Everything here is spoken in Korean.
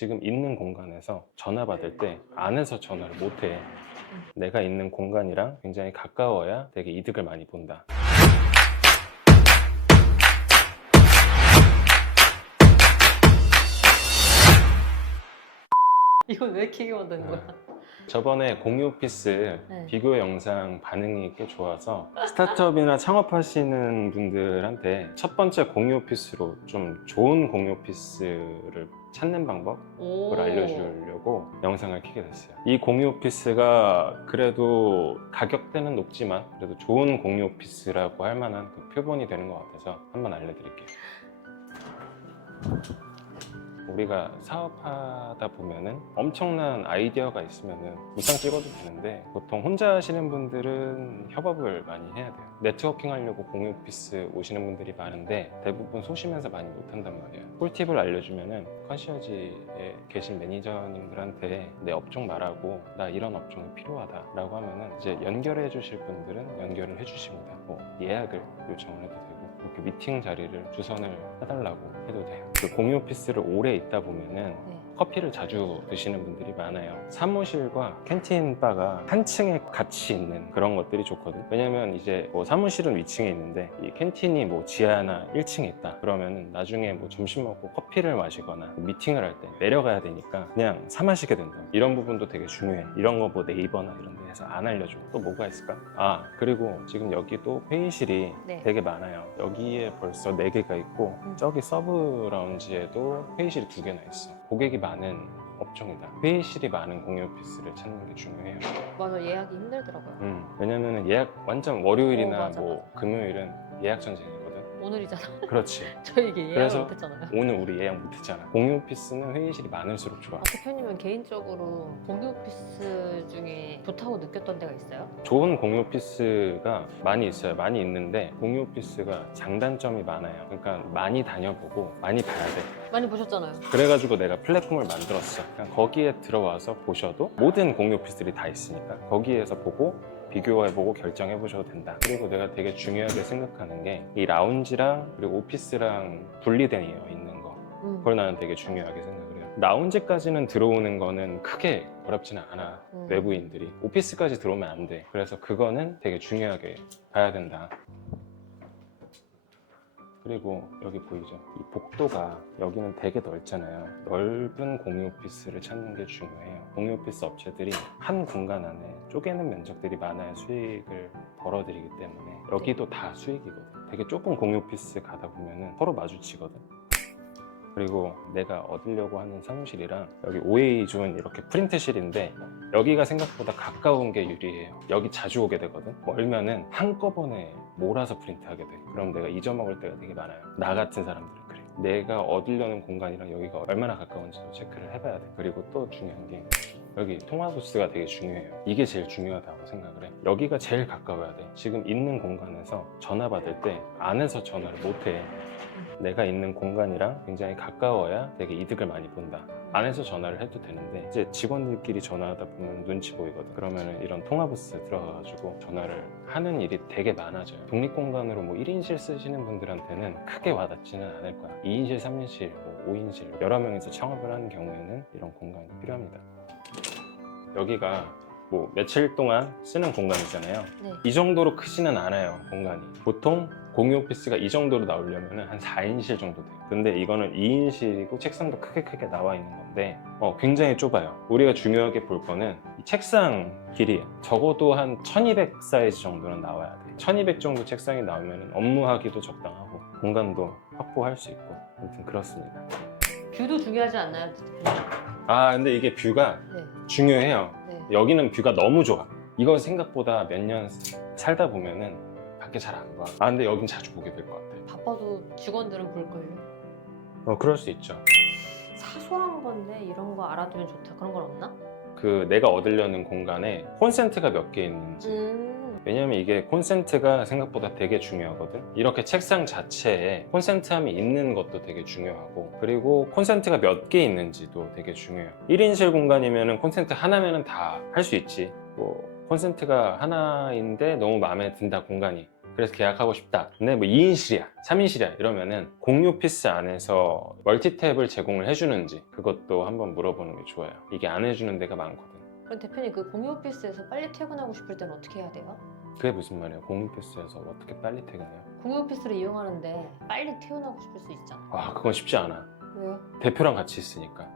지금 있는 공간에서 전화 받을 때 안에서 전화를 못해. 내가 있는 공간이랑 굉장히 가까워야 되게 이득을 많이 본다. 이건 왜 키게 만드는 거야? 저번에 공유 오피스 네. 비교 영상 반응이 꽤 좋아서 스타트업이나 창업하시는 분들한테 첫 번째 공유 오피스로 좀 좋은 공유 오피스를 찾는 방법을 알려주려고 영상을 켜게 됐어요. 이 공유 오피스가 그래도 가격대는 높지만 그래도 좋은 공유 오피스라고 할 만한 그 표본이 되는 것 같아서 한번 알려드릴게요. 우리가 사업하다 보면은 엄청난 아이디어가 있으면은 무상 찍어도 되는데 보통 혼자 하시는 분들은 협업을 많이 해야 돼요. 네트워킹 하려고 공유 오피스 오시는 분들이 많은데 대부분 소심해서 많이 못한단 말이에요. 꿀팁을 알려주면은 컨시어지에 계신 매니저님들한테 내 업종 말하고 나 이런 업종이 필요하다 라고 하면은 이제 연결해 주실 분들은 연결을 해 주십니다. 뭐 예약을 요청을 해도 되고 이렇게 미팅 자리를 주선을 해달라고 해도 돼요. 그 공유 오피스를 오래 있다 보면은 커피를 자주 드시는 분들이 많아요. 사무실과 캔틴 바가 한 층에 같이 있는 그런 것들이 좋거든. 왜냐면 이제 뭐 사무실은 위층에 있는데 이 캔틴이 뭐 지하나 1층에 있다 그러면은 나중에 뭐 점심 먹고 커피를 마시거나 미팅을 할 때 내려가야 되니까 그냥 사 마시게 된다. 이런 부분도 되게 중요해. 이런 거 뭐 네이버나 이런 데에서 안 알려줘. 또 뭐가 있을까? 아, 그리고 지금 여기도 회의실이 되게 많아요. 여기에 벌써 4개가 있고 저기 서브 라운지에도 회의실이 2개나 있어. 고객이 많은 업종이다. 회의실이 많은 공유 오피스를 찾는 게 중요해요. 맞아, 예약이 힘들더라고요. 왜냐면 예약 완전 월요일이나 맞아, 뭐 금요일은 예약 전쟁이거든. 오늘이잖아. 그렇지. 저희 이게 예약을 그래서 못했잖아요. 오늘 우리 예약 못했잖아. 공유 오피스는 회의실이 많을수록 좋아. 대표님은 개인적으로 공유 오피스 중에 좋다고 느꼈던 데가 있어요? 좋은 공유 오피스가 많이 있어요. 많이 있는데 공유 오피스가 장단점이 많아요. 그러니까 많이 다녀보고 많이 봐야 돼. 많이 보셨잖아요. 그래가지고 내가 플랫폼을 만들었어. 그냥 거기에 들어와서 보셔도 모든 공유 오피스들이 다 있으니까 거기에서 보고 비교해보고 결정해보셔도 된다. 그리고 내가 되게 중요하게 생각하는 게 이 라운지랑 그리고 오피스랑 분리되어 있는 거. 그걸 나는 되게 중요하게 생각을 해요. 라운지까지는 들어오는 거는 크게 어렵지는 않아. 외부인들이. 오피스까지 들어오면 안 돼. 그래서 그거는 되게 중요하게 봐야 된다. 그리고 여기 보이죠? 이 복도가 여기는 되게 넓잖아요. 넓은 공유 오피스를 찾는 게 중요해요. 공유 오피스 업체들이 한 공간 안에 쪼개는 면적들이 많아야 수익을 벌어들이기 때문에 여기도 다 수익이거든. 되게 좁은 공유 오피스 가다 보면은 서로 마주치거든. 그리고 내가 얻으려고 하는 사무실이랑 여기 OA 존 이렇게 프린트실인데 여기가 생각보다 가까운 게 유리해요. 여기 자주 오게 되거든. 멀면은 한꺼번에 몰아서 프린트하게 돼. 그럼 내가 잊어먹을 때가 되게 많아요. 나 같은 사람들은 그래. 내가 얻으려는 공간이랑 여기가 얼마나 가까운지도 체크를 해봐야 돼. 그리고 또 중요한 게 여기 통화 부스가 되게 중요해요. 이게 제일 중요하다고 생각을 해. 여기가 제일 가까워야 돼. 지금 있는 공간에서 전화 받을 때 안에서 전화를 못해. 내가 있는 공간이랑 굉장히 가까워야 되게 이득을 많이 본다. 안에서 전화를 해도 되는데 이제 직원들끼리 전화하다 보면 눈치 보이거든. 그러면 이런 통화부스 들어가가지고 전화를 하는 일이 되게 많아져요. 독립공간으로 뭐 1인실 쓰시는 분들한테는 크게 와닿지는 않을 거야. 2인실, 3인실, 뭐 5인실 여러 명이서 창업을 하는 경우에는 이런 공간이 필요합니다. 여기가 뭐 며칠 동안 쓰는 공간이잖아요. 이 정도로 크지는 않아요, 공간이. 보통 공유 오피스가 이 정도로 나오려면 한 4인실 정도 돼요. 근데 이거는 2인실이고 책상도 크게 나와 있는 건데 굉장히 좁아요. 우리가 중요하게 볼 거는 이 책상 길이 적어도 한 1200 사이즈 정도는 나와야 돼. 1200 정도 책상이 나오면 업무하기도 적당하고 공간도 확보할 수 있고 아무튼 그렇습니다. 뷰도 중요하지 않나요? 아, 근데 이게 뷰가 중요해요. 여기는 뷰가 너무 좋아. 이거 생각보다 몇 년 살다 보면은 밖에 잘 안 봐. 아, 근데 여긴 자주 보게 될 것 같아. 바빠도 직원들은 볼걸요? 그럴 수 있죠. 사소한 건데 이런 거 알아두면 좋다. 그런 건 없나? 그 내가 얻으려는 공간에 콘센트가 몇 개 있는지. 왜냐면 이게 콘센트가 생각보다 되게 중요하거든. 이렇게 책상 자체에 콘센트함이 있는 것도 되게 중요하고 그리고 콘센트가 몇 개 있는지도 되게 중요해요. 1인실 공간이면 콘센트 하나면 다 할 수 있지. 뭐 콘센트가 하나인데 너무 마음에 든다 공간이 그래서 계약하고 싶다. 근데 뭐 2인실이야, 3인실이야 이러면은 공유 오피스 안에서 멀티탭을 제공을 해주는지 그것도 한번 물어보는 게 좋아요. 이게 안 해주는 데가 많거든. 그럼 대표님 그 공유 오피스에서 빨리 퇴근하고 싶을 때는 어떻게 해야 돼요? 그게 무슨 말이에요? 공유 오피스에서 어떻게 빨리 퇴근해요? 공유 오피스를 이용하는데 빨리 퇴근하고 싶을 수 있잖아요. 그건 쉽지 않아. 왜요? 대표랑 같이 있으니까.